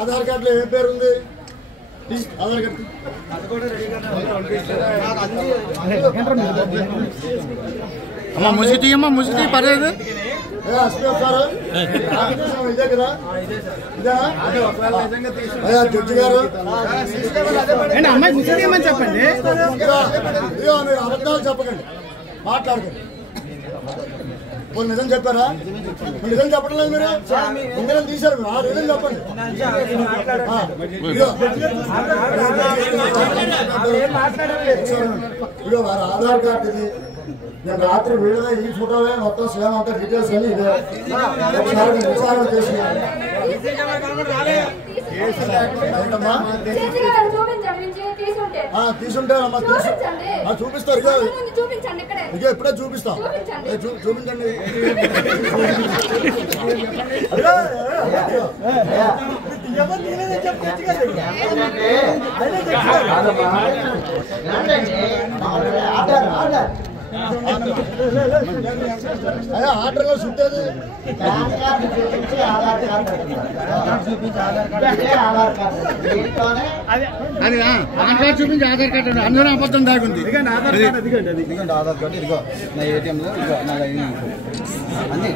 ఆధార్ కార్డులో ఏ పేరు ఉంది? ఆధార్ కార్డు అమ్మా ముసిటి అమ్మా ముసిటి పర్లేదు. ఇదే కదా ఇదా జడ్జి గారు అమ్మాయి ముసిమని చెప్పండి. ఇదిగో మీరు అబద్ధాలు చెప్పకండి, మాట్లాడకండి. కొన్ని నిజం చెప్పారా? నిజం చెప్పడం లేదు. మీరు నిజం తీశారు, మీరు ఆ నిజం చెప్పండి. ఇదిగో వారి ఆధార్ కార్డు ఇది. నేను రాత్రి వీడియో ఈ ఫోటోలే మొత్తం సేమ్ అంతా డీటెయిల్స్ అన్ని ఇదే. ఒకసారి విచారణ చేసి తీసుంటారమ్మా, చూపిస్తారు. ఇక ఇప్పుడే చూపిస్తాం. చూపించండి. ఆర్డర్ సుట్టేది చూపించి ఆధార్ కార్డు అందులో అబద్ధం దాగుంది. ఆధార్ కార్డు ఇదిగో నా ఏటీఎంలో అన్ని